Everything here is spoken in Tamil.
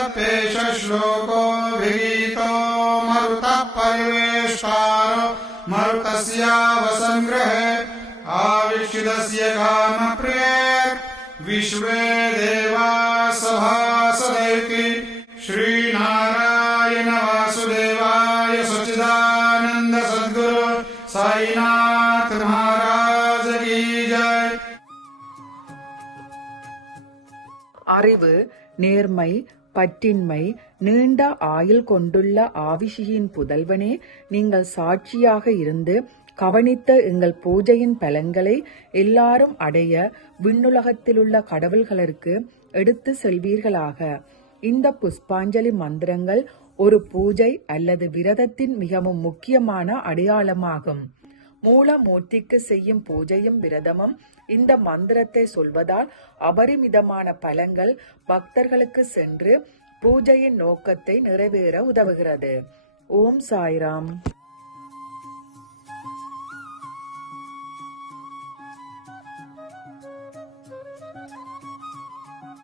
तत्पेष श्लोकोऽभिगीतो मरुतः परिवेष्टारो मरुतस्यावसङ्ग्रहे आविष्कृतस्य कामप्रिये विश्वे देवा सभासदैति श्रीनारायण वासुदेवाय सच्चिदानन्द सद्गुरु साईनाथ महाराज की जय அறிவு நேர்மை பற்றின்மை நீண்ட ஆயுள் கொண்டுள்ள ஆவிஷியின் புதல்வனே நீங்கள் சாட்சியாக இருந்து கவனித்த எங்கள் பூஜையின் பலன்களை எல்லாரும் அடைய விண்ணுலகத்திலுள்ள கடவுள்களுக்கு எடுத்து செல்வீர்களாக. இந்த புஷ்பாஞ்சலி மந்திரங்கள் ஒரு பூஜை அல்லது விரதத்தின் மிகவும் முக்கியமான அடையாளமாகும். மூலமூர்த்திக்கு செய்யும் பூஜையும் விரதமும் இந்த மந்திரத்தை சொல்வதால் அபரிமிதமான பலங்கள் பக்தர்களுக்கு சென்று பூஜையின் நோக்கத்தை நிறைவேற உதவுகிறது. ஓம் சாய்ராம்.